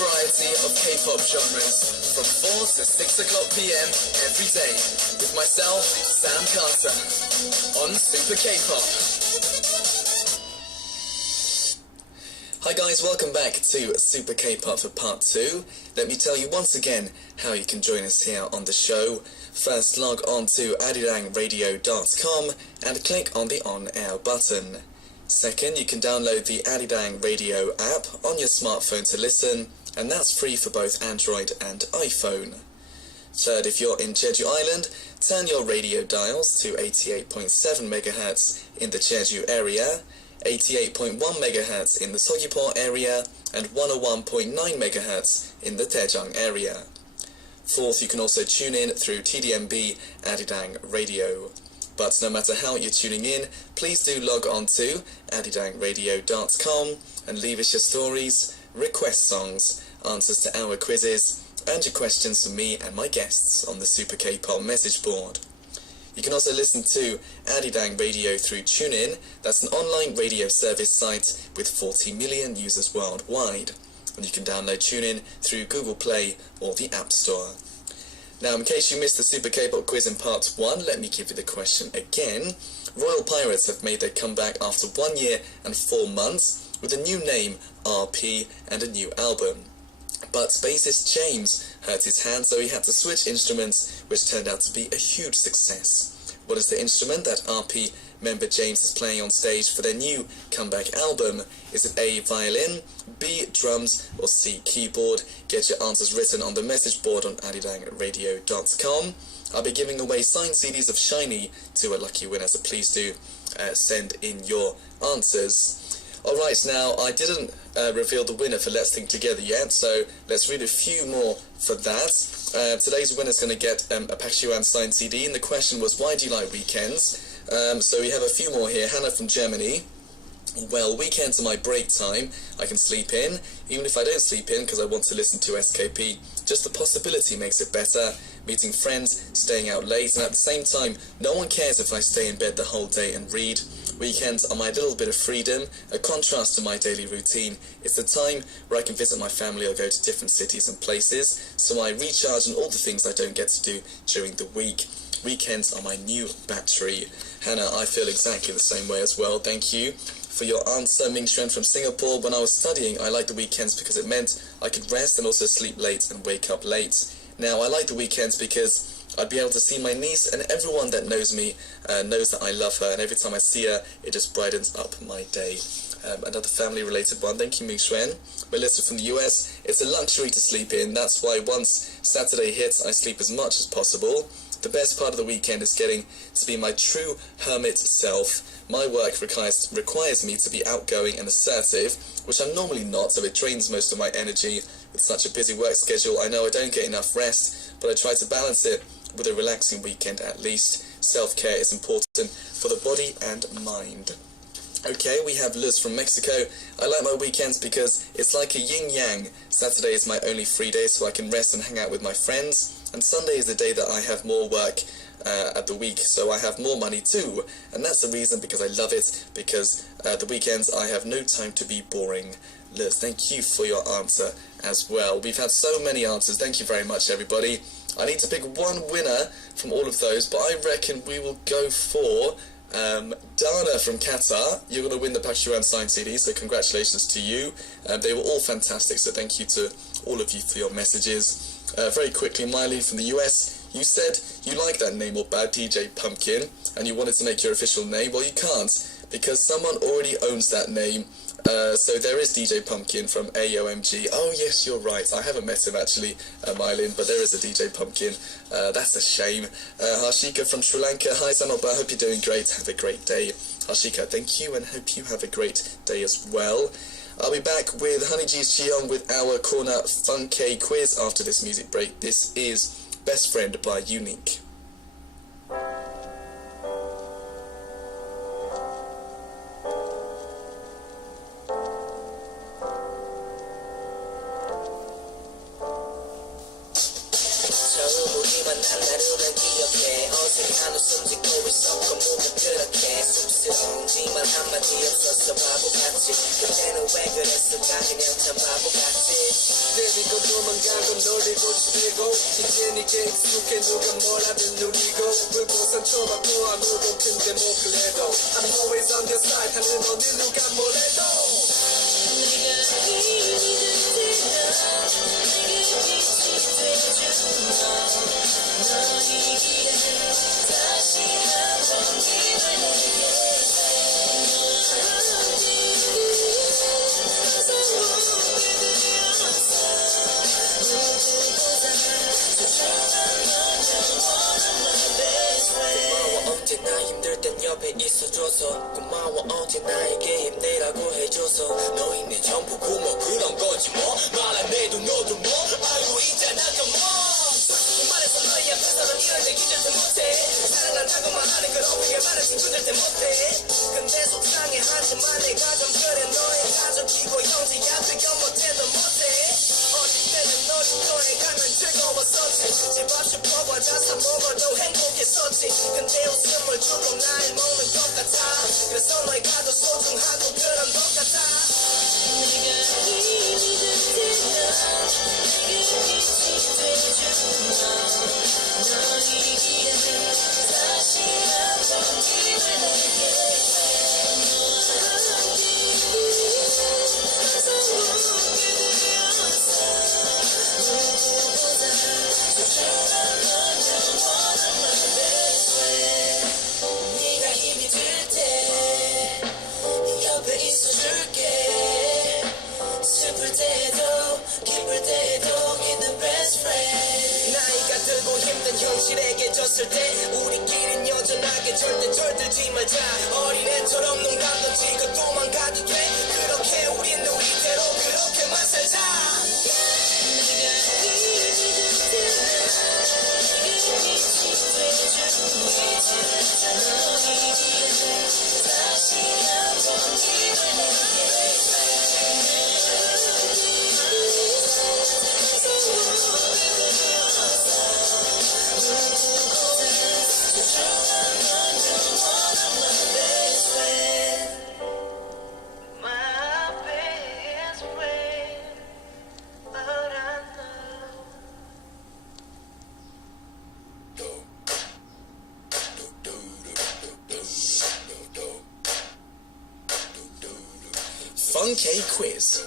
variety of K-pop genres from 4 to 6 o'clock p.m. every day with myself, Sam Carter, on Super K-pop. Hi guys, welcome back to Super K-pop for part 2. Let me tell you once again how you can join us here on the show. First, log on to adidangradio.com and click on the On Air button. Second, you can download the Adidang Radio app on your smartphone to listen, and that's free for both Android and iPhone. Third, if you're in Jeju Island, turn your radio dials to 88.7 MHz in the Jeju area, 88.1 MHz in the Seogwipo area, and 101.9 MHz in the Daejeong area. Fourth, you can also tune in through TDMB Adidang Radio. But no matter how you're tuning in, please do log on to adidangradio.com and leave us your stories, request songs, answers to our quizzes, and your questions for me and my guests on the Super K-pop message board. You can also listen to Adidang Radio through TuneIn. That's an online radio service site with 40 million users worldwide. And you can download TuneIn through Google Play or the App Store. Now, in case you missed the Super K-pop quiz in part 1, let me give you the question again. Royal Pirates have made their comeback after 1 year and 4 months with a new name, RP, and a new album. But bassist James hurt his hand, so he had to switch instruments, which turned out to be a huge success. What is the instrument that RP member James is playing on stage for their new comeback album? Is it A, violin, B, drums, or C, keyboard? Get your answers written on the message board on adidangradio.com. I'll be giving away signed CDs of SHINee to a lucky winner, so please do send in your answers. Alright, now I didn't reveal the winner for Let's Think Together yet, so let's read a few more for that. Today's winner's going to get a Park Ji-hwan signed CD, and the question was, why do you like weekends? So we have a few more here. Hannah from Germany. Well, weekends are my break time. I can sleep in, even if I don't sleep in because I want to listen to SKP. Just the possibility makes it better. Meeting friends, staying out late, and at the same time, no one cares if I stay in bed the whole day and read. Weekends are my little bit of freedom, a contrast to my daily routine. It's the time where I can visit my family or go to different cities and places, so I recharge on all the things I don't get to do during the week. Weekends are my new battery. Hannah, I feel exactly the same way as well. Thank you for your answer. Ming Xuan from Singapore. When I was studying, I liked the weekends because it meant I could rest and also sleep late and wake up late. Now, I like the weekends because I'd be able to see my niece, and everyone that knows me knows that I love her, and every time I see her, it just brightens up my day. Another family-related one. Thank you, Ming Xuan. Melissa from the US. It's a luxury to sleep in. That's why once Saturday hits, I sleep as much as possible. The best part of the weekend is getting to be my true hermit self. My work requires me to be outgoing and assertive, which I'm normally not, so it drains most of my energy. With such a busy work schedule, I know I don't get enough rest, but I try to balance it with a relaxing weekend at least. Self-care is important for the body and mind. Okay, we have Luz from Mexico. I like my weekends because it's like a yin-yang. Saturday is my only free day, so I can rest and hang out with my friends. And Sunday is the day that I have more work at the week, so I have more money too. And that's the reason, because I love it, because the weekends I have no time to be boring. Liz, thank you for your answer as well. We've had so many answers. Thank you very much, everybody. I need to pick one winner from all of those, but I reckon we will go for Dana from Qatar. You're going to win the Park Ji-hwan signed CD, so congratulations to you. They were all fantastic, so thank you to all of you for your messages. Very quickly, Miley from the US, you said you like that name or bad, DJ Pumpkin, and you wanted to make your official name. Well, you can't, because someone already owns that name. So there is DJ Pumpkin from AOMG. Oh yes, you're right. I haven't met him actually, Mylin, but there is a DJ Pumpkin. That's a shame. Harshika from Sri Lanka. Hi Sanoba, hope you're doing great. Have a great day. Harshika, thank you, and hope you have a great day as well. I'll be back with HoneyG's Giyong with our Corner Fun K quiz after this music break. This is Best Friend by Unique. 한마디 없었어 바보같이 그때는 왜 그랬을까 그냥 참 바보같이 내리고 도망가고 놀리고 치리고 이제 네게 익숙해 누가 뭐라든 누리고 불고 상처받고 아무도 근데 뭐 그래도 I'm always on your side 하는 어느 누가 뭐래도 네가 힘이 든다 내게 빛이 돼주마 너희 길에 다시 한번 길을 내게 고마워 언제나 힘들 땐 옆에 있어줘서 고마워 언제 나에게 힘내라고 해줘서 너희 내 전부고 뭐 그런 거지 뭐 말 안 해도 너도 뭐 알고 있잖아 come on 솔직히 말해서 너희 앞에서는 이럴 때 기절도 못해 사랑한다고만 하는 걸 어떻게 말할 친구들한테 못해 근데 속상해 하지만 내가 좀 그래 너의 가족이고 형제야 그겨 못해도 못해 어릴 때는 너를 너의 가면 즐거웠었지 집 앞 슈퍼과자 사 먹어도 행복했었지 근데 웃음을 주고 날 먹는 것 같아 그래서 너의 가도 소중하고 그런 것 같아 네가 힘이 된다 내게 빛이 돼주마 너희 길에 다시 한번 길을 내게 네가 힘이 들 때 옆에 있어줄게 슬플 때에도 기쁠 때에도 있는 best friend 나이가 들고 힘든 현실에게 졌을 때 우리끼린 여전하게 절대 절들지 말자 어린애처럼 농담 던지고 도망가도 돼 그렇게 우린 우리대로 그렇게만 살자 네가 힘이 들 때나 내게 빛이 돼주니 너희 길에 다시 한번 길을 내게 Funky quiz.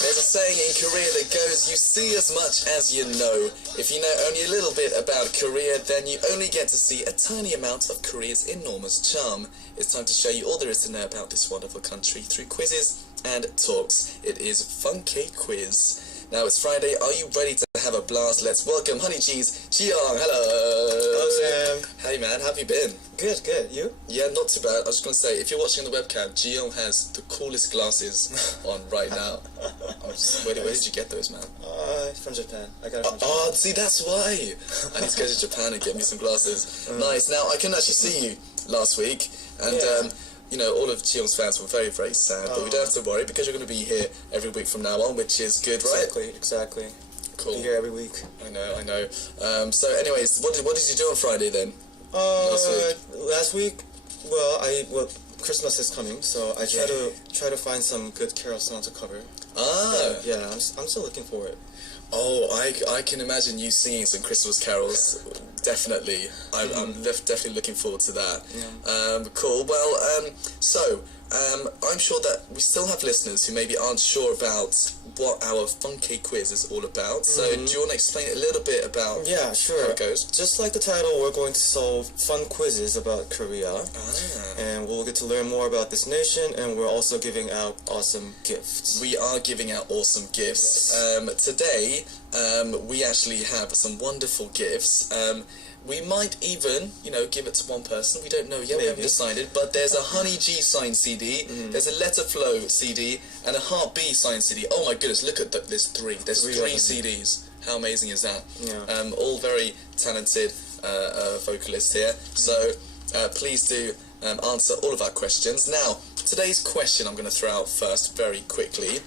There's a saying in Korea that goes, you see as much as you know. If you know only a little bit about Korea, then you only get to see a tiny amount of Korea's enormous charm. It's time to show you all there is to know about this wonderful country through quizzes and talks. It is Funky Quiz. Now it's Friday, are you ready to have a blast? Let's welcome HoneyG's Giyong. Hello. Hello, Sam. Hey man, how have you been? Good, good. You? Yeah, not too bad. I was just going to say, if you're watching on the webcam, Giyong has the coolest glasses on right now. Where did you get those, man? From Japan. I got it from Japan. Oh, see, that's why. I need to go to Japan and get me some glasses. Nice. Now, I couldn't actually see you last week, and you know, all of Giyong's fans were very, very sad, but we don't have to worry because you're going to be here every week from now on, which is good, right? Exactly. Cool. Be here every week. I know. So, anyways, what did you do on Friday then? Last week, well, Christmas is coming, so I try to find some good carol songs to cover. Ah. Yeah, I'm still looking for it. Oh, I can imagine you singing some Christmas carols. Definitely. I'm definitely looking forward to that. Yeah. Cool. Well, so I'm sure that we still have listeners who maybe aren't sure about what our Funky Quiz is all about. So do you want to explain a little bit about Yeah, sure. how it goes? Just like the title, we're going to solve fun quizzes about Korea. And we'll get to learn more about this nation, and we're also giving out awesome gifts. We are giving out awesome gifts. Today, we actually have some wonderful gifts. We might even, give it to one person. We don't know yet. We haven't decided. But there's a HoneyG signed CD. There's a Letter Flow CD and a Heart B signed CD. Oh my goodness! Look at that. There's three. There's three CDs. How amazing is that? Yeah. All very talented vocalists here. So please do answer all of our questions. Now, today's question I'm going to throw out first, very quickly.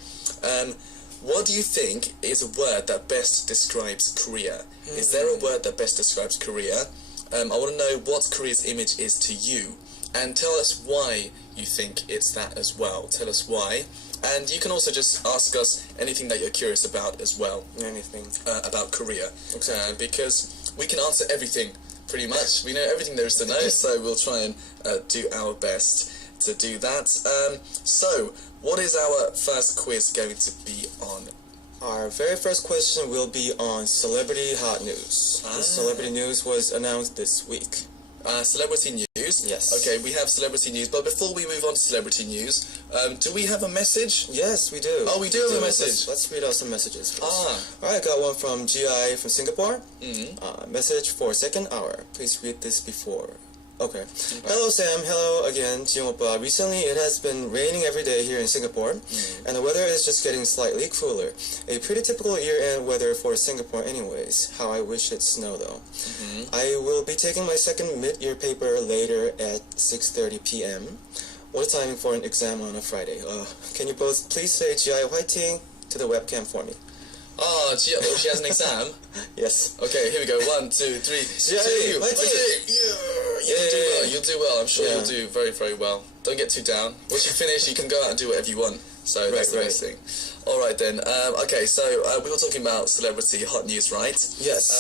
what do you think is a word that best describes Korea? Is there a word that best describes Korea? I want to know what Korea's image is to you, and tell us why you think it's that as well. Tell us why. And you can also just ask us anything that you're curious about as well. Anything. About Korea. Exactly. Because we can answer everything, pretty much. We know everything there is to know, so we'll try and do our best to do that. So, what is our first quiz going to be on? Our very first question will be on celebrity hot news. The celebrity news was announced this week. Celebrity news? Yes. Okay, we have celebrity news, but before we move on to celebrity news, do we have a message? Yes, we do. Oh, we do have a message. Let's read out some messages first. Ah. Alright, got one from GI from Singapore. Message for second hour. Please read this before. Okay. Hello Sam, hello again, Giyong oppa. Recently it has been raining every day here in Singapore, and the weather is just getting slightly cooler. A pretty typical year-end weather for Singapore anyways. How I wish it snowed though. I will be taking my second mid-year paper later at 6:30 p.m. What a timing for an exam on a Friday. Can you both please say GI Whiting to the webcam for me? Oh, she has an exam? Yes. Okay, here we go. 1, 2, 3. GI Yeah, you'll do well. I'm sure you'll do very, very well. Don't get too down. Once you finish, you can go out and do whatever you want. So that's the best thing. All right then. Okay, so we were talking about celebrity hot news, right? Yes.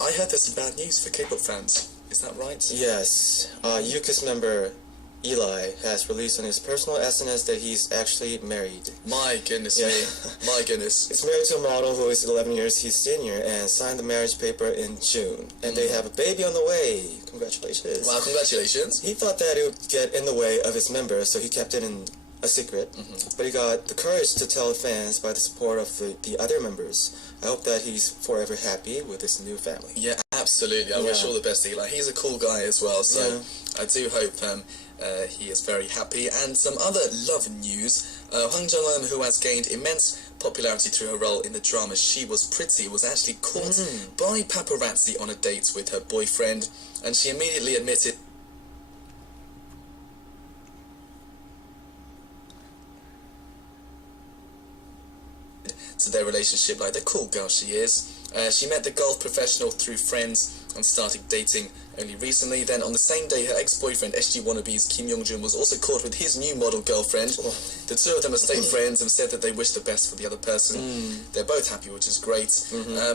I heard there's some bad news for K-pop fans. Is that right? Yes. UKIS member Eli has released on his personal SNS that he's actually married. My goodness me. My goodness. He's married to a model who is 11 years his senior and signed the marriage paper in June. And they have a baby on the way. Congratulations. Wow, congratulations. He thought that it would get in the way of his members, so he kept it in a secret. But he got the courage to tell fans by the support of the other members. I hope that he's forever happy with his new family. Yeah, absolutely. I wish all the best, Eli. He's a cool guy as well, so I do hope he is very happy. And some other love news. Hwang Jung-eun, who has gained immense popularity through her role in the drama She Was Pretty, was actually caught by paparazzi on a date with her boyfriend, and she immediately admitted to their relationship like the cool girl she is. She met the golf professional through friends and started dating only recently. Then on the same day, her ex-boyfriend, SG Wannabe's Kim Yong-jun, was also caught with his new model girlfriend. The two of them have stayed friends and said that they wish the best for the other person. They're both happy, which is great.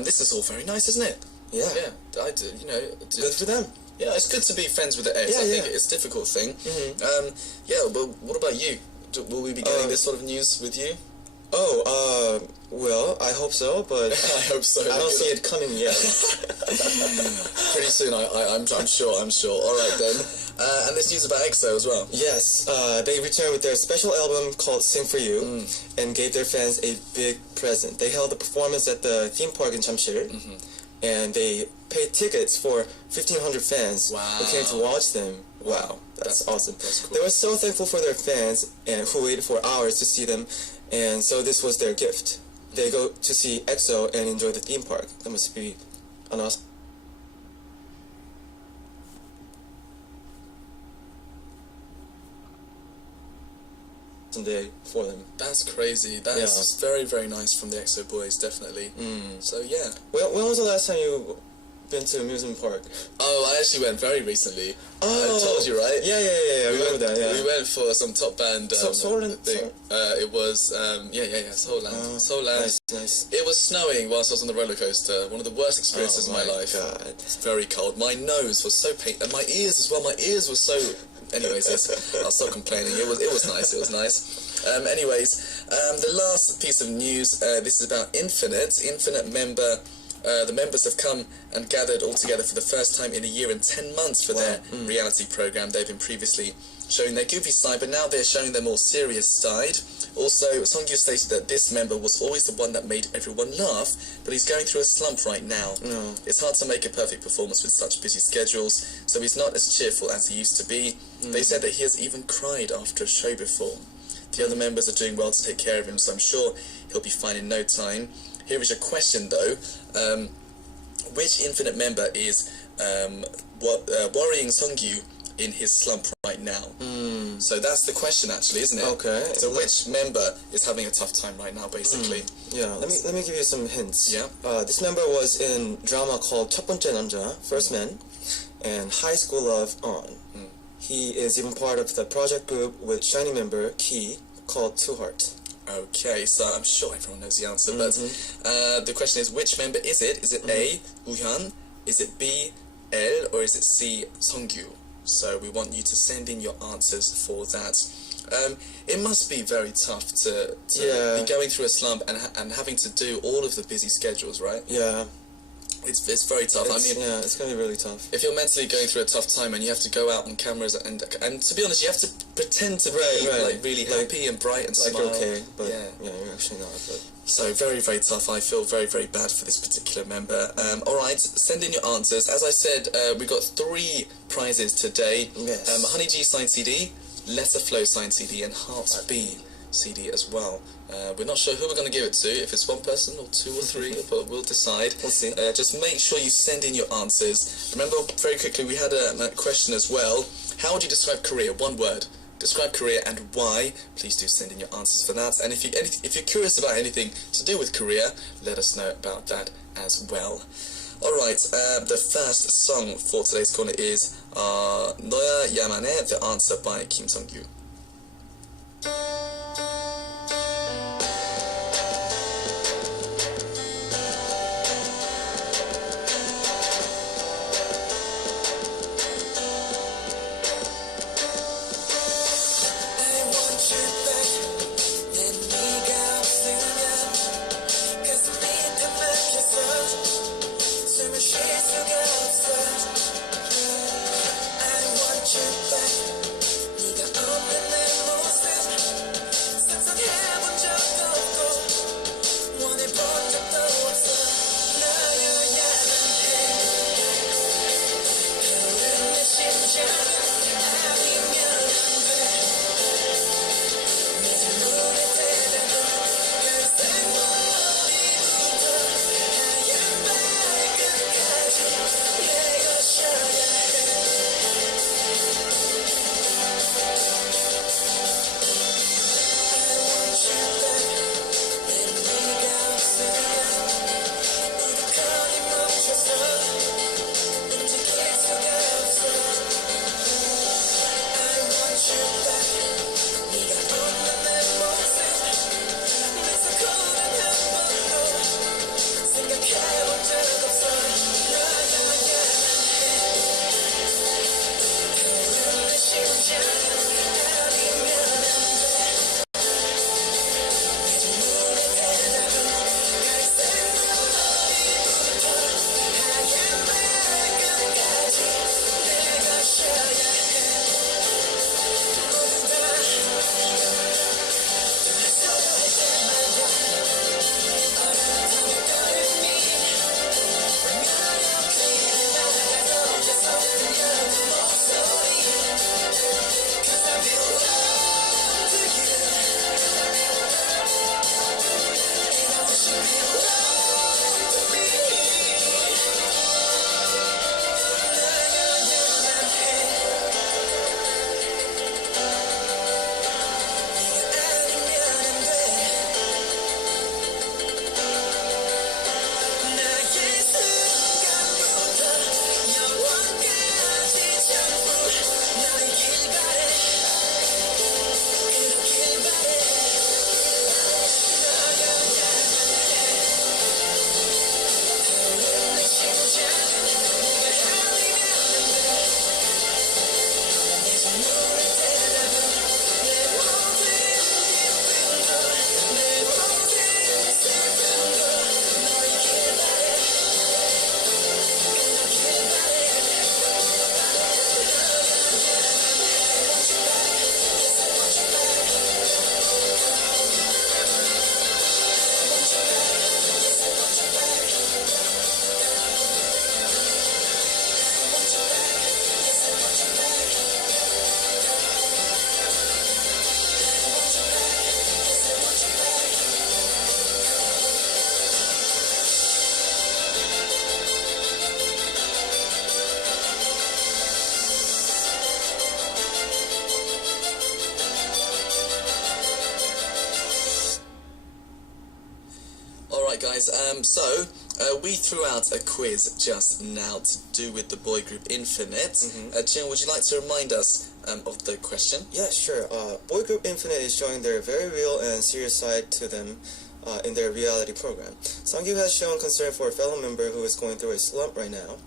This is all very nice, isn't it? Yeah. Yeah, I do, you know. Good for them. Yeah, it's good to be friends with the ex. I think it's a difficult thing. Yeah, but what about you? Will we be getting this sort of news with you? Well, I hope so, but I hope so. I don't see it coming yet. Pretty soon, I'm sure. All right then. And this news about EXO as well. Yes, they returned with their special album called Sing For You and gave their fans a big present. They held a performance at the theme park in Jamsil, and they paid tickets for 1,500 fans who came to watch them. Wow, that's awesome. That's cool. They were so thankful for their fans and who waited for hours to see them, and so this was their gift. They go to see EXO and enjoy the theme park. That must be an awesome day for them. That's crazy. That's very, very nice from the EXO boys, definitely. So yeah. Well, when was the last time you been to amusement park? Oh, I actually went very recently. I told you, right? Yeah. I remember that. Yeah. We went for some top band thing. It was Seoul-land. Nice. It was snowing whilst I was on the roller coaster. One of the worst experiences of my life. God. It's very cold. My nose was so painful, and my ears as well. My ears were so. Anyways, I'll stop complaining. It was nice. It was nice. The last piece of news. This is about Infinite. Infinite member. The members have come and gathered all together for the first time in a year and 10 months for their reality program. They've been previously showing their goofy side, but now they're showing their more serious side. Also, Songgyu stated that this member was always the one that made everyone laugh, but he's going through a slump right now. It's hard to make a perfect performance with such busy schedules, so he's not as cheerful as he used to be. They said that he has even cried after a show before. The other members are doing well to take care of him, so I'm sure he'll be fine in no time. Here is your question, though. Which Infinite member is worrying Songgyu in his slump right now? So that's the question, actually, isn't it? Okay. So which member is having a tough time right now, basically? Yeah, let me give you some hints. Yeah. This member was in drama called 첫 번째 남자, First Man, and High School Love On. He is even part of the project group with Shiny member Key called Two Heart. Okay, so I'm sure everyone knows the answer, but the question is, which member is it? Is it A, Woohyun? Is it B, L? Or is it C, Songgyu? So we want you to send in your answers for that. It must be very tough to be going through a slump and having to do all of the busy schedules, right? Yeah. It's very tough. Yeah, it's gonna be really tough. If you're mentally going through a tough time and you have to go out on cameras and to be honest, you have to pretend to be like really happy and bright and like smile. okay, but yeah, you're actually not. But so very, very tough. I feel very, very bad for this particular member. All right, send in your answers. As I said, we got 3 prizes today. Yes. HoneyG signed CD, Letter Flow signed CD, and Hearts B CD as well. We're not sure who we're going to give it to, if it's one person or 2 or 3, but we'll decide. We'll see. Just make sure you send in your answers. Remember, very quickly, we had a question as well. How would you describe Korea? One word. Describe Korea and why. Please do send in your answers for that. And if you're curious about anything to do with Korea, let us know about that as well. Alright, the first song for today's corner is 너야 야만해, The Answer by Kim Sung-gyu. Alright guys, we threw out a quiz just now to do with the boy group Infinite. Giyong, would you like to remind us of the question? Yeah, sure. Boy group Infinite is showing their very real and serious side to them in their reality program. Sangyu has shown concern for a fellow member who is going through a slump right now,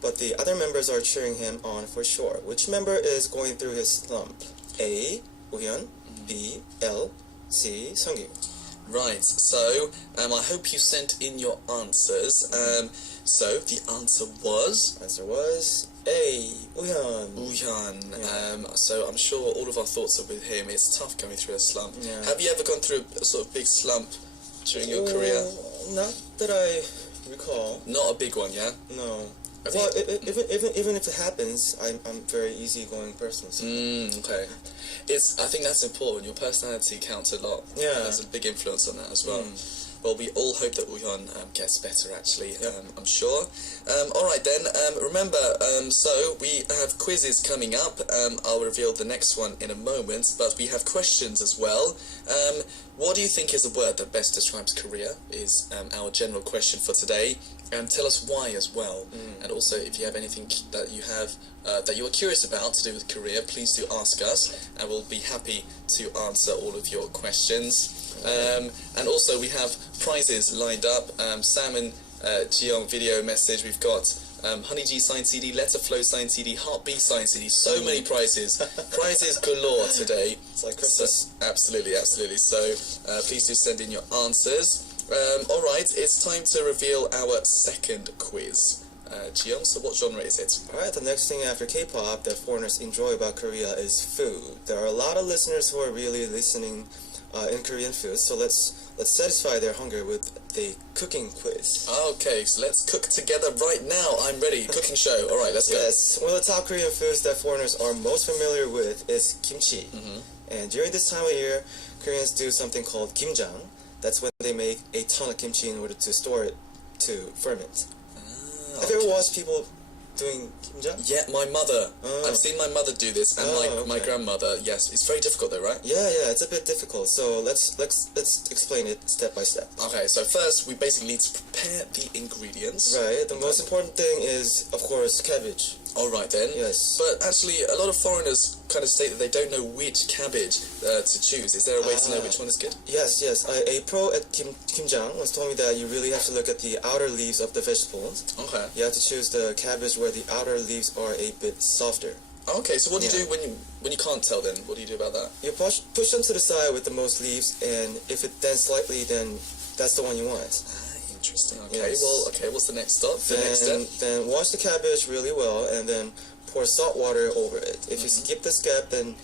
but the other members are cheering him on for sure. Which member is going through his slump? A. Woohyun, B. L, C. Sangyu. Right, so I hope you sent in your answers. So the answer was A. Woohyun. Woohyun. So I'm sure all of our thoughts are with him. It's tough going through a slump. Yeah. Have you ever gone through a sort of big slump during your career? Not that I recall. Not a big one, yeah? No. I Well, think- even if it happens, I'm very easygoing person. So. Okay. I think that's important. Your personality counts a lot. Yeah. There's a big influence on that as well. Well, we all hope that Woohyun gets better, actually, I'm sure. Alright then, remember, so we have quizzes coming up. I'll reveal the next one in a moment, but we have questions as well. What do you think is a word that best describes Korea is our general question for today. And tell us why as well. And also, if you have anything that you have that you are curious about to do with Korea, please do ask us, and we'll be happy to answer all of your questions. And also, we have prizes lined up. Sam and Giyong video message. We've got HoneyG signed CD, Letter Flow signed CD, Heartbeat signed CD. So many prizes. Prizes galore today. It's like Christmas. So, absolutely. So please do send in your answers. Alright, it's time to reveal our second quiz. Giyong, so what genre is it? Alright, the next thing after K-pop that foreigners enjoy about Korea is food. There are a lot of listeners who are really listening in Korean food, so let's satisfy their hunger with the cooking quiz. Okay, so let's cook together right now. I'm ready. Cooking show. Alright, let's go. Yes, one of the top Korean foods that foreigners are most familiar with is kimchi. And during this time of year, Koreans do something called kimjang. That's when they make a ton of kimchi in order to store it to ferment. Have you ever watched people doing kimjang? Yeah, my mother. I've seen my mother do this, and my okay. grandmother. Yes, it's very difficult though, right? Yeah, it's a bit difficult. So let's explain it step by step. Okay, so first we basically need to prepare the ingredients. Right. The most important thing is, of course, cabbage. All right then. Yes. But actually, a lot of foreigners kind of state that they don't know which cabbage to choose. Is there a way to know which one is good? Yes. A pro at kimjang once told me that you really have to look at the outer leaves of the vegetables. Okay. You have to choose the cabbage where the outer leaves are a bit softer. Okay, so what do you do when you can't tell then? What do you do about that? You push them to the side with the most leaves, and if it dents slightly, then that's the one you want. Interesting. Okay. Yes. Well, okay. What's the next step? Then wash the cabbage really well, and then pour salt water over it. If you skip this step, then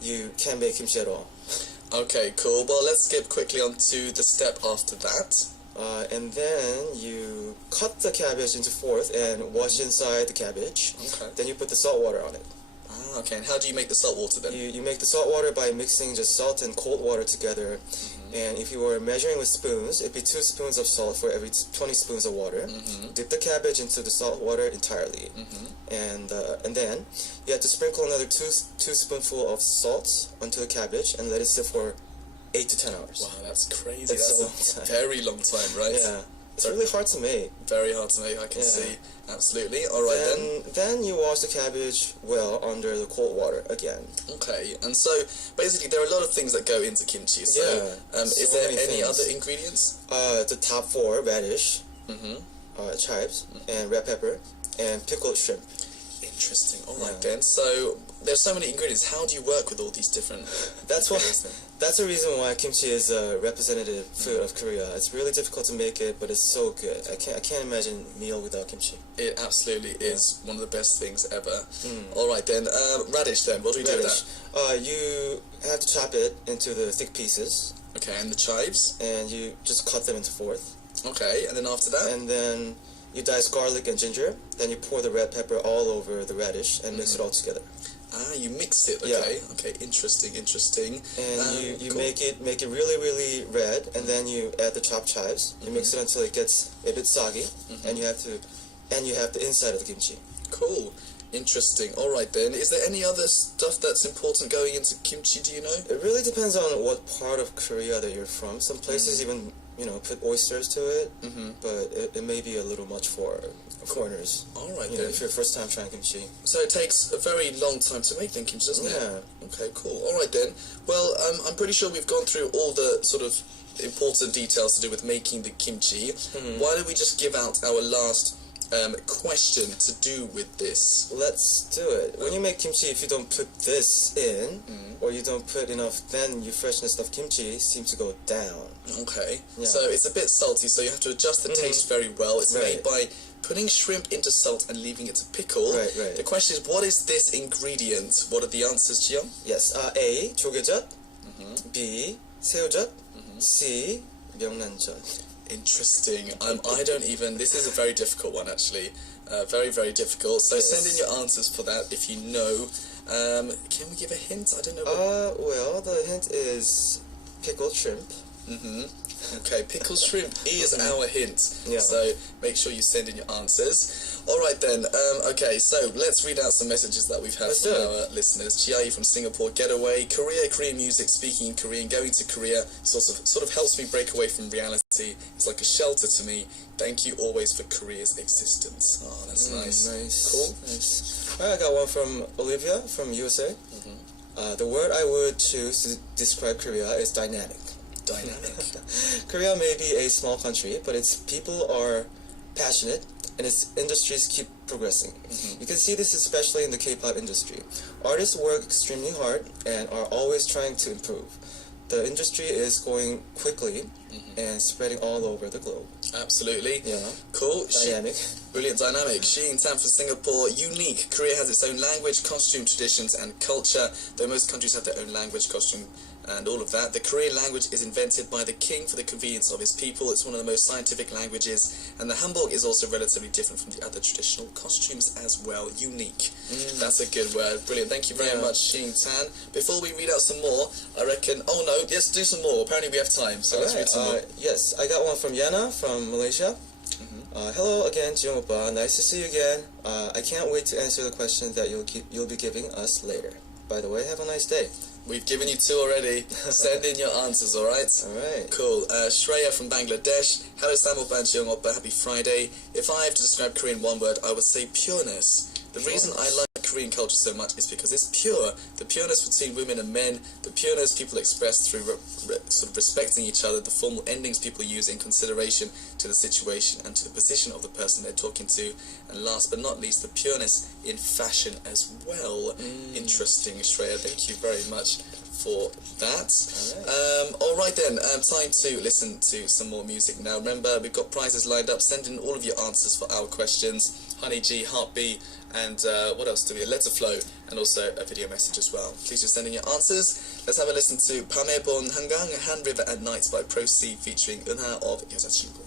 you can't make kimchi at all. Okay. Cool. Well, let's skip quickly on to the step after that. And then you cut the cabbage into fourths and wash inside the cabbage. Okay. Then you put the salt water on it. Okay. And how do you make the salt water then? You make the salt water by mixing just salt and cold water together. And if you were measuring with spoons, it'd be 2 spoons of salt for every 20 spoons of water. Dip the cabbage into the salt water entirely. And then you have to sprinkle another 2 spoonfuls of salt onto the cabbage and let it sit for 8 to 10 hours. Wow, that's crazy. That's a a long time. very long time, right? Yeah. It's really hard to make. Very hard to make, I can see. Absolutely. All right then. Then you wash the cabbage well under the cold water again. Okay. And so basically there are a lot of things that go into kimchi. So is there any other ingredients? The top 4: radish, chives, and red pepper, and pickled shrimp. Interesting. All right then. So there's so many ingredients. How do you work with all these different? That's the reason why kimchi is a representative food of Korea. It's really difficult to make it, but it's so good. I can't imagine meal without kimchi. It absolutely is one of the best things ever. All right then. Radish then. What do we do with that? You have to chop it into the thick pieces. Okay. And the chives. And you just cut them into fourths. Okay. And then after that. And then you dice garlic and ginger. Then you pour the red pepper all over the radish and mix it all together. You mixed it. Okay. Yeah. Okay. Interesting. And you cool. make it really, really red, and then you add the chopped chives. You mix it until it gets a bit soggy, and you have the inside of the kimchi. Cool. Interesting. All right then. Is there any other stuff that's important going into kimchi? Do you know? It really depends on what part of Korea that you're from. Some places even put oysters to it, but it may be a little much for foreigners. All right, then. then. If you're first time trying kimchi. So it takes a very long time to make then kimchi, doesn't it? Yeah. Okay, cool. All right, then. Well, I'm pretty sure we've gone through all the sort of important details to do with making the kimchi. Why don't we just give out our last question to do with this? Let's do it. When you make kimchi, if you don't put this in, or you don't put enough, then your freshness of kimchi seems to go down. Okay. Yeah. So it's a bit salty, so you have to adjust the taste very well. It's made by putting shrimp into salt and leaving it to pickle. Right. The question is, what is this ingredient? What are the answers, Giyong? Yes. A. 조개젓. B. 새우젓. C. 명란젓. Interesting. I don't even... This is a very difficult one, actually. Very, very difficult. So send in your answers for that if you know. Can we give a hint? I don't know. Well, the hint is pickled shrimp. Okay, pickled shrimp is our hint. Yeah. So make sure you send in your answers. All right then. Okay, so let's read out some messages that we've had from our listeners. Chiayi from Singapore, getaway, Korean music, speaking in Korean, going to Korea sort of helps me break away from reality. It's like a shelter to me. Thank you always for Korea's existence. Oh, that's nice. Nice. Cool. Nice. I got one from Olivia from USA. The word I would choose to describe Korea is dynamic. Dynamic. Korea may be a small country, but its people are passionate and its industries keep progressing. You can see this especially in the K-pop industry. Artists work extremely hard and are always trying to improve. The industry is going quickly and spreading all over the globe. Absolutely. Yeah. Cool. Dynamic. Brilliant. Dynamic. Sheen Tan from Singapore. Unique. Korea has its own language, costume, traditions, and culture. Though most countries have their own language, costume, and all of that. The Korean language is invented by the king for the convenience of his people. It's one of the most scientific languages. And the hanbok is also relatively different from the other traditional costumes as well. Unique. That's a good word. Brilliant. Thank you very much, Sheen Tan. Before we read out some more, I reckon... Oh, no. Let's do some more. Apparently we have time. So let's read some more. Yes, I got one from Yana from Malaysia. Hello again, Giyong oppa. Nice to see you again. I can't wait to answer the questions that you'll be giving us later. By the way, have a nice day. We've given you two already. Send in your answers, alright? Alright. Cool. Shreya from Bangladesh. Hello, Sam oppa and Giyong oppa. Happy Friday. If I have to describe Korean in one word, I would say pureness. The reason I like Korean culture so much is because it's pure. The pureness between women and men, the pureness people express through sort of respecting each other, the formal endings people use in consideration to the situation and to the position of the person they're talking to, and last but not least, the pureness in fashion as well. Interesting, Shreya. Thank you very much for that. Alright then, time to listen to some more music now. Remember, we've got prizes lined up. Send in all of your answers for our questions. HoneyG, Heartbeat, and what else do we have? Letter Flow, and also a video message as well. Please just send in your answers. Let's have a listen to 밤에 본 한강, Han River at Night by Pro C featuring Eunha of 여자친구.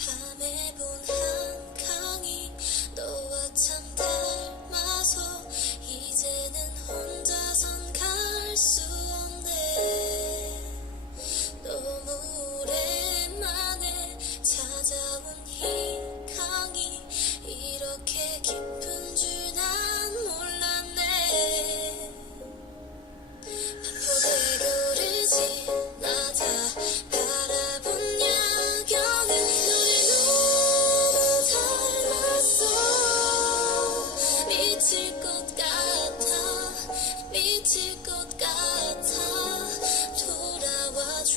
밤에 본 한강이 너와 참 닮아서 이제는 혼자선 갈 수 없네. 너무 오랜만에 찾아온 이 강이 이렇게 깊은 줄 난 몰랐네. 반포대교를 지나다 바라본 야경은 너를 너무 닮았어. 미칠 것 같아 미칠 것 같아 돌아와줘.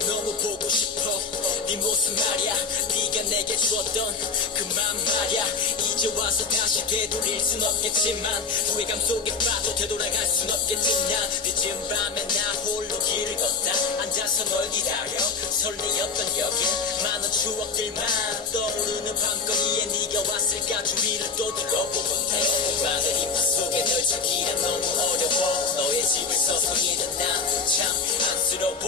너무 보고 싶어 네 모습 말야 네가 내게 주었던 그 맘 말야 이제 와서 다시 되돌릴 순 없겠지만 후회감 속에 빠져 되돌아갈 순 없겠지. 난 늦은 밤에 나 홀로 길을 걷다 앉아서 널 기다려 설레었던 여긴 많은 추억들만 떠오르는 밤거리에 네가 왔을까 주위를 또 둘러보곤 해. 밤의 이파 속에 널 찾기란 너무 어려워. 너의 집을 서성이는 난 참 안쓰러워.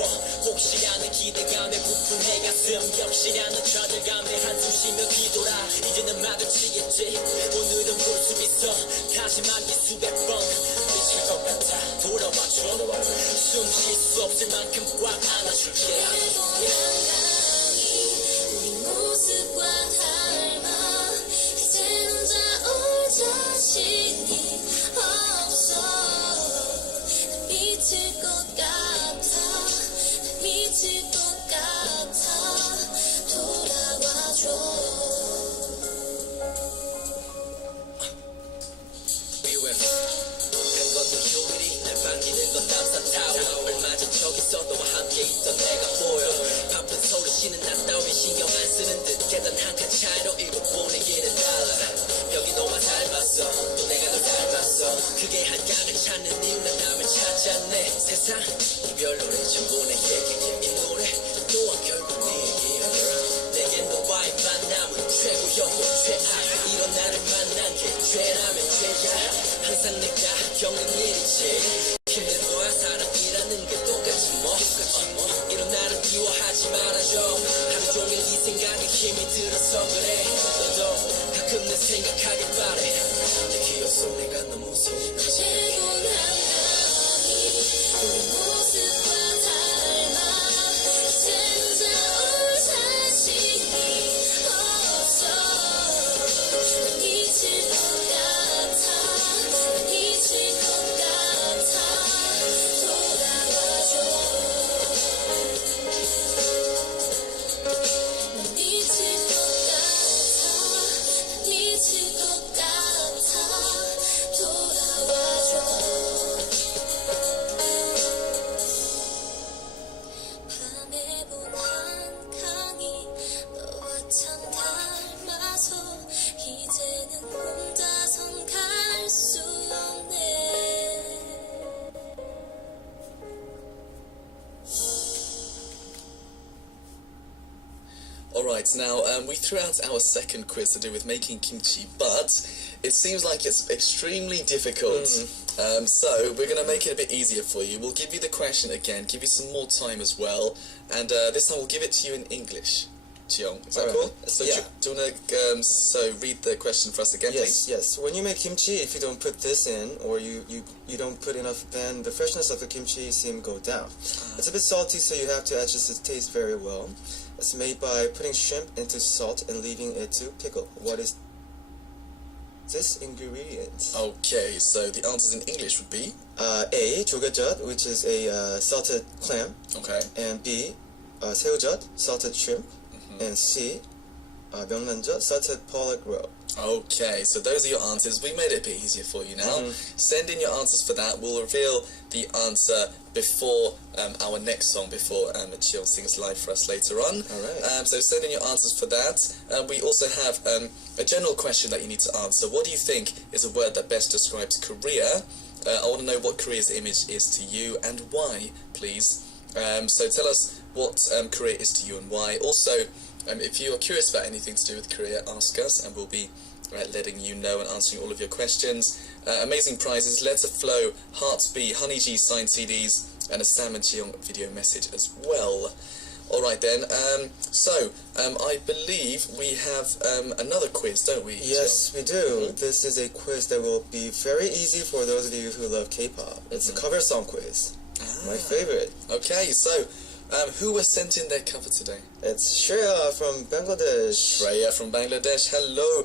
혹시라는 기대감에 부푼 내 가슴 역시라는 좌절감에 한숨 쉬며 뒤돌아 이제는 마주치겠지. 오늘은 볼 수 있어 다시 만기 수백 번 미칠 것 같아 돌아와줘. 숨 쉴 수 없을 만큼 꽉 안아줄게. 우리 모습과 닮아 이젠 혼자 올 자신이 없어. 미칠 것 같아 미칠 것 같아 돌아와줘 한 것도 휴일이 날 반기는 건 남산타워 얼마 전 저기서 너와 함께 있던 내가 보여 바쁜 서울 쉬는 나 따위 신경 안 쓰는 듯 계단 한 칸 차이로 일곱 번의 길을 달아 여기 너와 닮았어 또 내가 널 닮았어 그게 한강을 찾는 이유는 남을 찾았네 세상 이별 노래 전부 내 얘기 이 노래 또한 결국 네 얘기야 내겐 너와의 만남은 최고였고 최악 이런 나를 만난 게 죄라면 죄야 항상 내가 겪는 일이지 힘든 거야 사람이라는 게 똑같지 뭐 이런 나를 미워하지 말아줘 하루 종일 이 생각에 힘이 들어서 그래 너도 가끔 내 생각하길 바래 내 기억 속 내가 너무 소중하지 최고한 밤이 우리 모습과 닮아 이젠 찾아올 자신이 없어 난 잊을 것 같아 난 잊을 것 같아 돌아와줘 난 잊을 것 같아 난 잊을 것 같아 돌아와줘 밤에 본 한강이 너와 참 닮아서 이제는 혼자선 갈 수 없네 Alright, now we threw out our second quiz to do with making kimchi, but it seems like it's extremely difficult. So we're going to make it a bit easier for you. We'll give you the question again, give you some more time as well, and this time we'll give it to you in English. Giyong, is that Alright. cool? So Yeah. do you want to so read the question for us again, Yes, please? yes. When you make kimchi, if you don't put this in, or you don't put enough, then the freshness of the kimchi seem go down. It's a bit salty, so you have to adjust the taste very well. It's made by putting shrimp into salt and leaving it to pickle. What is this ingredient? Okay, so the answers in English would be? A. 조개젓, which is a salted clam, Okay. and B. 새우젓, salted shrimp, and C. 명란젓, salted pollock roe. Okay, so those are your answers. We made it a bit easier for you now. Send in your answers for that. We'll reveal the answer before our next song, before Giyong sings live for us later on. Alright. So send in your answers for that. We also have a general question that you need to answer. What do you think is a word that best describes Korea? I want to know what Korea's image is to you and why, please. So tell us what Korea is to you and why. Also, if you are curious about anything to do with Korea, ask us and we'll be letting you know and answering all of your questions. Amazing prizes, Letter Flow, Hearts B, HoneyG signed CDs, and a Sam and Giyong video message as well. Alright then, so I believe we have another quiz, don't we? Yes, we do. This is a quiz that will be very easy for those of you who love K-pop. It's a cover song quiz. My favorite. Okay, so who was sent in their cover today? It's Shreya from Bangladesh. Shreya from Bangladesh, hello.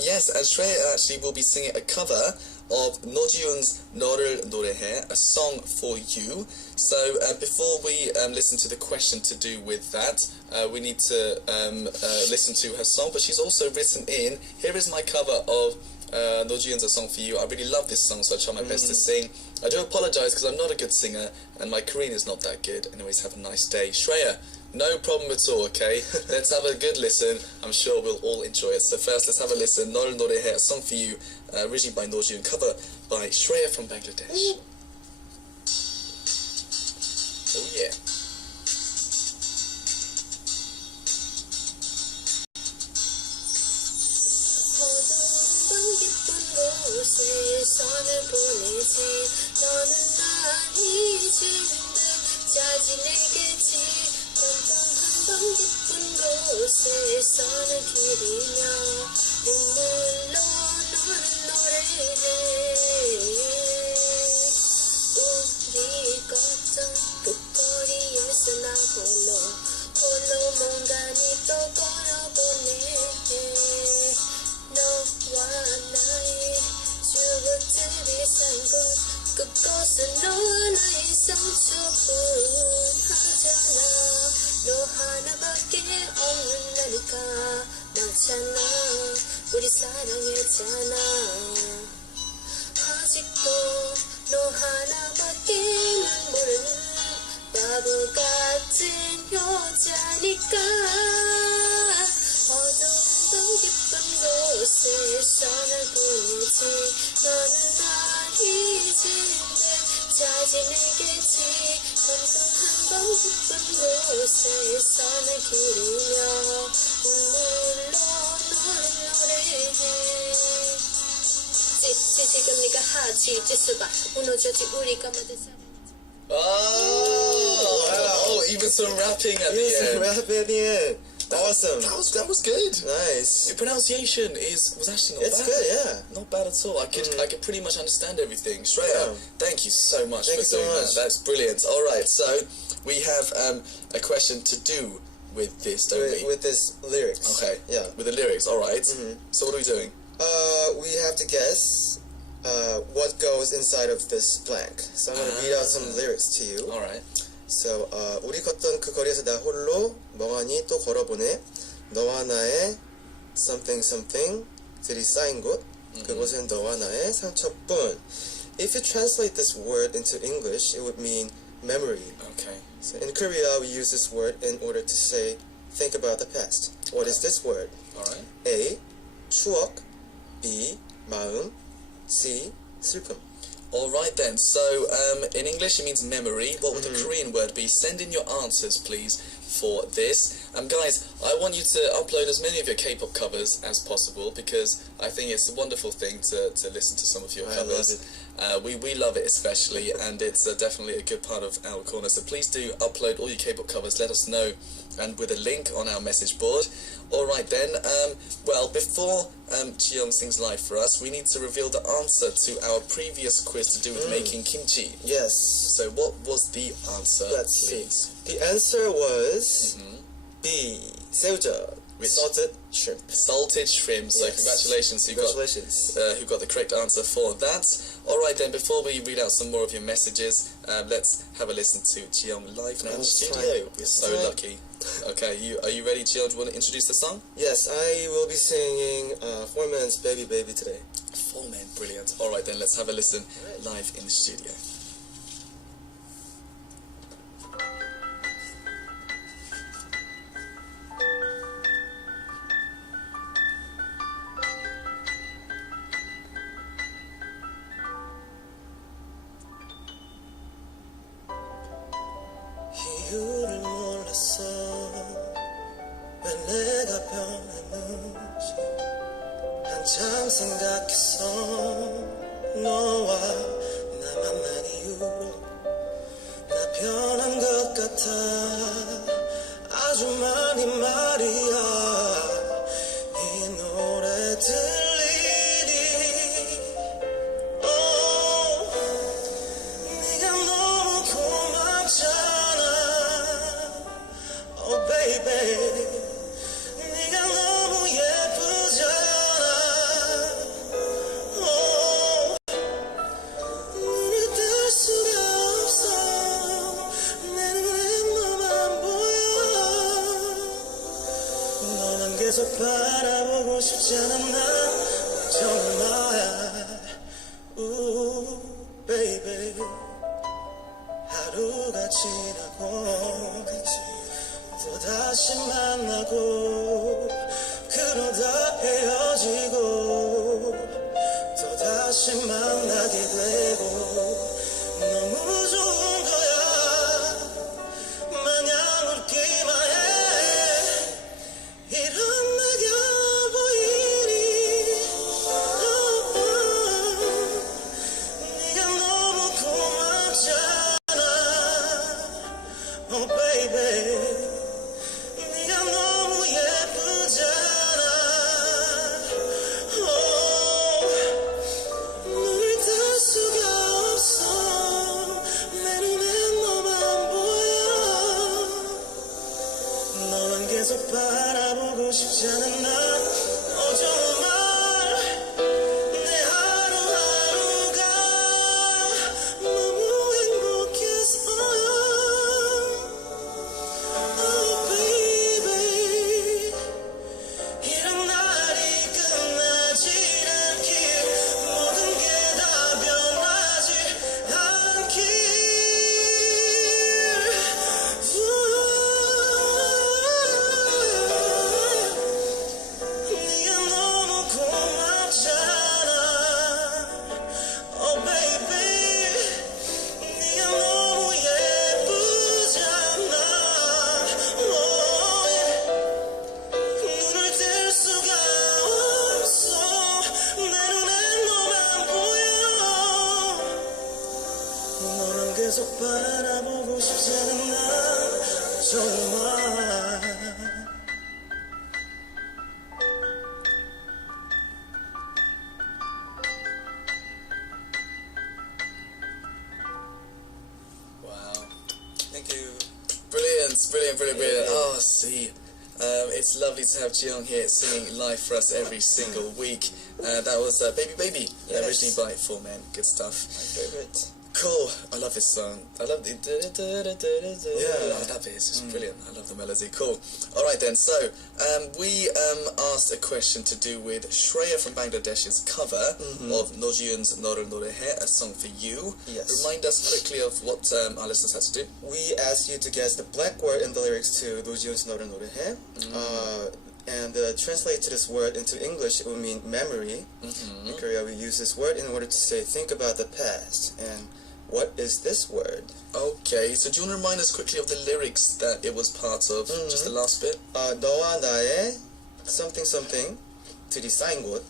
Yes, and Shreya actually will be singing a cover of Nojiun's 너를 노래해, a song for you. So before we listen to the question to do with that, we need to listen to her song, but she's also written in, here is my cover of Nojiun's A Song for You. I really love this song, so I try my best to sing. I do apologise because I'm not a good singer and my Korean is not that good. Anyways, have a nice day. Shreya, no problem at all, okay? Let's have a good listen. I'm sure we'll all enjoy it. So first, let's have a listen. 너를 노래해, a song for you, originally by Nojiun, cover by Shreya from Bangladesh. Oh yeah. 곳에 선을 보내지 너는 날 잊은데 짜증내겠지 뻔뻔한 깊은 곳에 선을 기리며 눈물로 너는 노래해 우리 걷던 끝거리에서 나 홀로 멍하니 또 걸어보네 너와 나의 추억들이 산 곳 그곳은 너와 나의 충분하잖아 너 하나밖에 없는 나니까 맞잖아 우리 사랑했잖아 아직도 너 하나밖에는 모르는 바보 같은 여자니까 어두운 깊은 곳에 선을 보내지 너는 아니지인데 자진했겠지 깜깜한 밤 깊은 곳에 선을 기리며 눈물로 너를 노래해 지금 네가 하지 짓을 봐 무너져지 우리가 만든 사랑 Oh, oh, even some rapping at the Yes, end. rap at the end. Awesome. That was good. Nice. Your pronunciation was actually not It's bad. good, yeah. Not bad at all. I could pretty much understand everything. Shreya, Yeah. thank you so much Thank for you so doing much. that. That's brilliant. All right, so we have a question to do with this, don't we? With this lyrics. Okay. Yeah. With the lyrics. All right. So what are we doing? We have to guess what goes inside of this blank. So I'm going to read out some lyrics to you. All right. So, 우리 걷던 그 거리에서 나 홀로 멍하니 또 걸어보네. 너와 나의 something something 들이 쌓인 곳. 그곳엔 너와 나의 상처뿐. If you translate this word into English, it would mean memory. Okay. So in Korea, we use this word in order to say, think about the past. What is this word? All right. A. 추억. B. 마음. C. 슬픔. All right then. So in English it means memory. What would the Korean word be? Send in your answers, please, for this. Guys, I want you to upload as many of your K-pop covers as possible because I think it's a wonderful thing to listen to some of your I covers. love We love it especially, and it's definitely a good part of our corner. So please do upload all your K-pop covers. Let us know, and with a link on our message board. All right then. Well, before Giyong sings live for us, we need to reveal the answer to our previous quiz to do with making kimchi. Yes. So what was the answer, Let's please? see. The answer was B. 새우젓. Which- Salted shrimp. Salted shrimp. So Yes. congratulations, Congratulations. who got the correct answer for that. All right then. Before we read out some more of your messages, let's have a listen to Giyong live now in the Let's studio. try. We're so Let's try. lucky. Okay, are you ready, Giyong? Do you want to introduce the song? Yes, I will be singing Foreman's Baby Baby today. Four men, brilliant. All right then. Let's have a listen live in the studio. 이유를 몰랐어 왜 내가 변했는지 한참 생각했어 너와 나 만난 이후로 나 변한 것 같아 아주 많이 말이야 이 노래 들리니 네가 너무 고맙잖아 Oh baby 네가 너무 예쁘잖아 눈을 뜰 수가 없어 내 눈에 너만 보여 너만 계속 바라보고 싶잖아 난 정말 Ooh baby 하루가 지나고 또 다시 만나고 그러다 헤어지고 또 다시 만나게 되고 너무 좋은 거야 마냥 웃기만 해 이런 내가 보이니 네가 너무 고맙잖아 Oh baby 네가 너무 예쁘잖아 눈을 뜰 수가 없어 내 눈에 너만 보여 너만 계속 바라보고 싶잖아 난 정말 내 하루하루가 너무 행복해서 계속 바라보고 싶지는 나 정말 Wow. Thank you. Brilliant. Oh, see. It's lovely to have Giyong here singing live for us every single week. That was Baby Baby, Yes. originally by Four Men. Good stuff. My favorite. Cool. I love this song. I love the... Yeah. I love it. It's just brilliant. I love the melody. Cool. All right, then. So, we asked a question to do with Shreya from Bangladesh's cover of Nojiyun's Noru Norehe, a song for you. Yes. Remind us quickly of what our listeners had to do. We asked you to guess the black word in the lyrics to Nojiyun's Noru Norehe. And translate to this word into English, it would mean memory. In Korea, we use this word in order to say think about the past. And what is this word? Okay, so do you want to remind us quickly of the lyrics that it was part of? Just the last bit? 너와 나의 something something 둘이 쌓인 곳.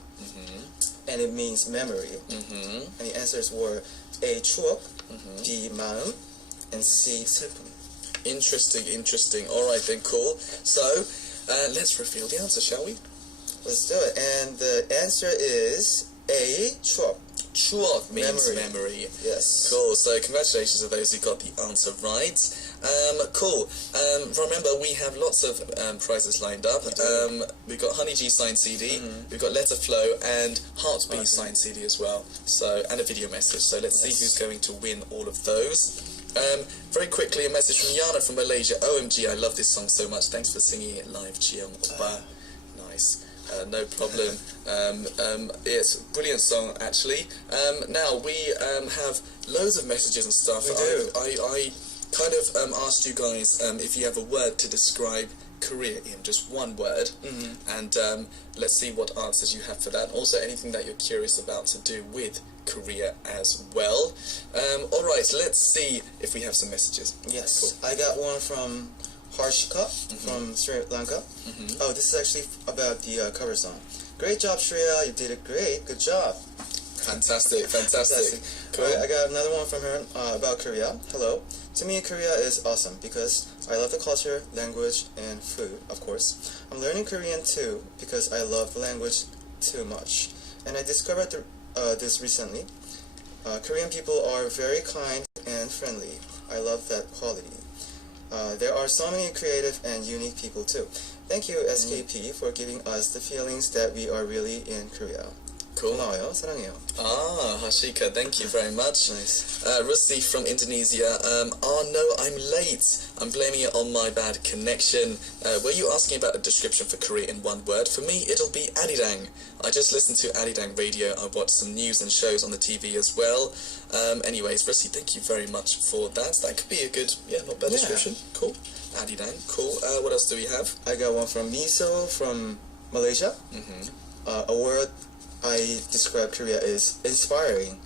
And it means memory. And the answers were A. 추억, B. 마음, and C. 슬픔. Interesting. All right then, cool. So, let's reveal the answer, shall we? Let's do it. And the answer is A. 추억. Chuok means memory. Yes. Cool. So congratulations to those who got the answer right. Cool. Remember, we have lots of prizes lined up. We've got HoneyG signed CD. We've got Letter Flow and Heartbeat signed CD as well. So and a video message. So let's see who's going to win all of those. Very quickly, a message from Yana from Malaysia. OMG, I love this song so much. Thanks for singing it live, Giyong. Nice. No problem. It's a brilliant song, actually. Now, we have loads of messages and stuff. We do. I kind of asked you guys if you have a word to describe Korea in, just one word. And let's see what answers you have for that. Also, anything that you're curious about to do with Korea as well. All right, let's see if we have some messages. Yes. Cool. I got one from Harshika from Sri Lanka. Oh, this is actually about the cover song. Great job, Shreya. You did it great. Good job. Fantastic. Cool. Alright, I got another one from her about Korea. Hello. To me, Korea is awesome because I love the culture, language, and food, of course. I'm learning Korean too because I love the language too much. And I discovered this recently. Korean people are very kind and friendly. I love that quality. There are so many creative and unique people too. Thank you, SKP, for giving us the feelings that we are really in Korea. Cool. 고마워요. 사랑해요. Hashika, thank you very much. Nice. Russi from Indonesia. Oh no, I'm late. I'm blaming it on my bad connection. Were you asking about a description for Korea in one word? For me, it'll be Arirang. I just listened to Arirang radio. I watched some news and shows on the TV as well. Anyways, Russi, thank you very much for that. That could be a good, not bad description. Cool. Arirang, cool. What else do we have? I got one from Miso from Malaysia. A word I describe Korea is inspiring.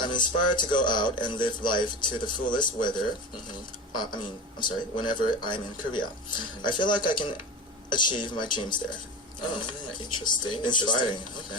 I'm inspired to go out and live life to the fullest whenever I'm in Korea. I feel like I can achieve my dreams there. Interesting. Inspiring. Okay.